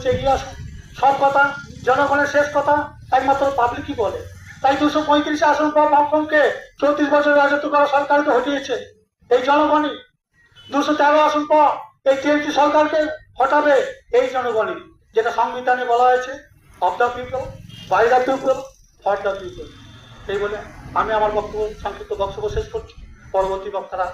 বলছে এগিয়ে আসুন। সব কথা জনগণের শেষ কথা একমাত্র পাবলিকই বলে। তাই 235 আসন পর বামপন্থকে 34 বছর রাজত্ব করা সরকারকে হটিয়েছে এই জনগণই। 213 আসন পর এই টিএমসি সরকারকে হটাবে এই জনগণই, যেটা সংবিধানে বলা হয়েছে of the people, by the people, for the people. এই বলে আমি আমার সংক্ষিপ্ত বক্তব্য শেষ করছি। পরবর্তী বক্তারা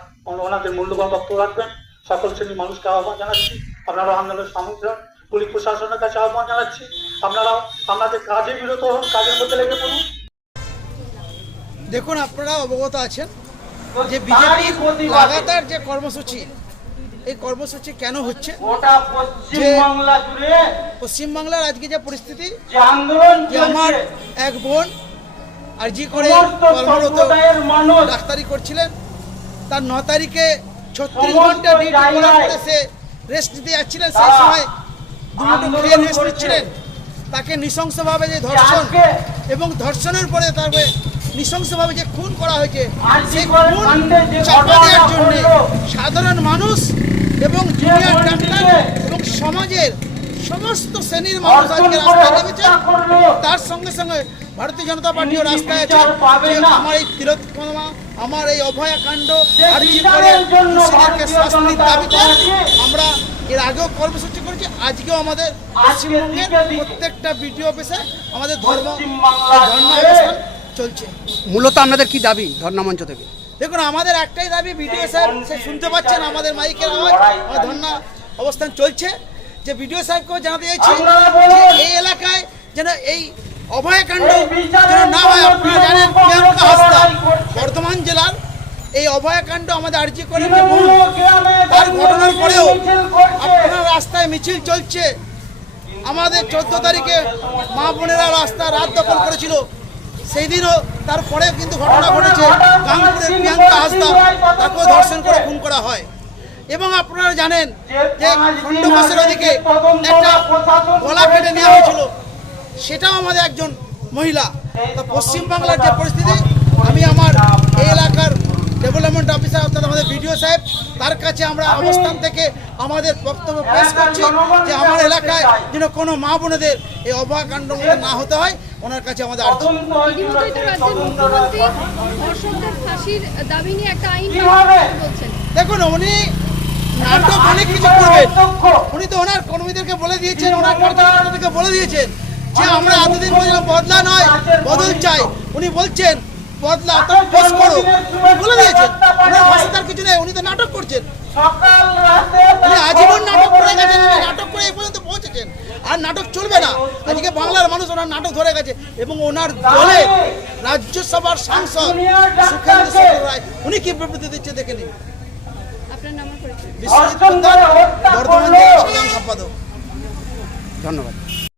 ওনাদের মূল্যবান বক্তব্য রাখবেন। সকল শ্রেণীর মানুষকে আহ্বান জানাচ্ছি, আপনারা আন্দোলনের সামগ্রী পুলিশ প্রশাসনের কাছে আহ্বান জানাচ্ছি, আপনারাও আপনাদের কাজে বিরত হন, কাজের মধ্যে লেগে পড়ুন। দেখুন, আপনারা অবগত আছেন যে বিজেপির লাগাতার যে কর্মসূচি, এই কর্মসূচি কেন হচ্ছে? পশ্চিমবাংলার আজকে যে পরিস্থিতি, যে আমার এক বোন আরজি করে কর্মরত ডাক্তারি করছিলেন, তার 9 তারিখে 36 ঘন্টা ডিউটি করার পরে সে রেস্ট নিতে যাচ্ছিলেন, সেই সময় দুটো খেয়ে রেস্ট নিচ্ছিলেন। তাকে নৃশংসভাবে যে ধর্ষণ এবং ধর্ষণের পরে তারপরে নৃশংসভাবে যে খুন করা হয়েছে, সেই খুন চাপা দেওয়ার জন্য সাধারণ মানুষ এবং জুনিয়র ডাক্তার এবং সমাজের সমস্ত শ্রেণীর মানুষ আজকে রাস্তায় নেমেছে। তার সঙ্গে সঙ্গে ভারতীয় জনতা পার্টিও রাস্তায় আছে। আমার এই তিলোত্তমা, আমার এই অভয়াকাণ্ড আরজি করে দোষীদেরকে শাস্তির দাবিতে আমরা এর আগেও কর্মসূচি করেছি। আজকেও আমাদের পশ্চিমবঙ্গের প্রত্যেকটা বিডিও অফিসে আমাদের ধর্ণা অবস্থান চলছে। মূলত আপনাদের কি দাবি ধর্ণা মঞ্চ থেকে? দেখুন, আমাদের একটাই দাবি, বিডিও সাহেব সে শুনতে পাচ্ছেন আমাদের মাইকের আওয়াজ, আমার ধর্ণা অবস্থান চলছে, যে বিডিও সাহেবকেও জানাতে চাইছি যে এই এলাকায় যেন এই অভয়াকাণ্ড যেন না হয়। আপনারা জানেন প্রিয়াঙ্কা হাসদা বর্ধমান জেলার এই অভয়াকাণ্ড আমাদের আরজি করে তার ঘটনার পরেও আপনার রাস্তায় মিছিল চলছে। আমাদের 14 তারিখে মা বোনেরা রাস্তা রাত দখল করেছিল, সেই দিনও তারপরেও কিন্তু ঘটনা ঘটেছে। গাংপুরের প্রিয়াঙ্কা হাসদা, তাকেও ধর্ষণ করে খুন করা হয়। এবং আপনারা জানেন যে খণ্ডঘোষের ওদিকে একটা গলা কেটে নেওয়া হয়েছিল, সেটাও আমাদের একজন মহিলা। তো পশ্চিমবাংলার যে পরিস্থিতি, আমি আমার এই এলাকার ডেভেলপমেন্ট অফিসার অর্থাৎ আমাদের বিডিও সাহেব, তার কাছে আমরা অবস্থান থেকে আমাদের বক্তব্য পেশ করছি যে আমার এলাকায় যেন কোনো মা বোনেদের এই অভয়াকাণ্ড না হতে হয়, ওনার কাছে আমাদের আর্জি। দেখুন, উনি নাটক অনেক কিছু করবেন। উনি তো ওনার কর্মীদেরকে বলে দিয়েছেন, ওনার কর্মীদেরকে বলে দিয়েছেন যে আমরা এতদিন পর্যন্ত বদলা নয় বদল চাই। উনি বলছেন বদলা পেশ করো, বলে দিয়েছেন। ওনার ভাষা তার কিছু নেই, উনি তো নাটক করছেন। উনি আজীবন নাটক করে গেছেন, নাটক করে এই পর্যন্ত পৌঁছেছেন। আর নাটক চলবে না। আজকে বাংলার মানুষ ওনার নাটক ধরে গেছে। এবং ওনার দলে রাজ্যসভার সাংসদ সুখেন্দু শেখর রায়, উনি কি বিবৃতি দিচ্ছে দেখে নিন। বিশ্বজিৎ বর্ধমান জেলা সাধারণ সম্পাদক। ধন্যবাদ।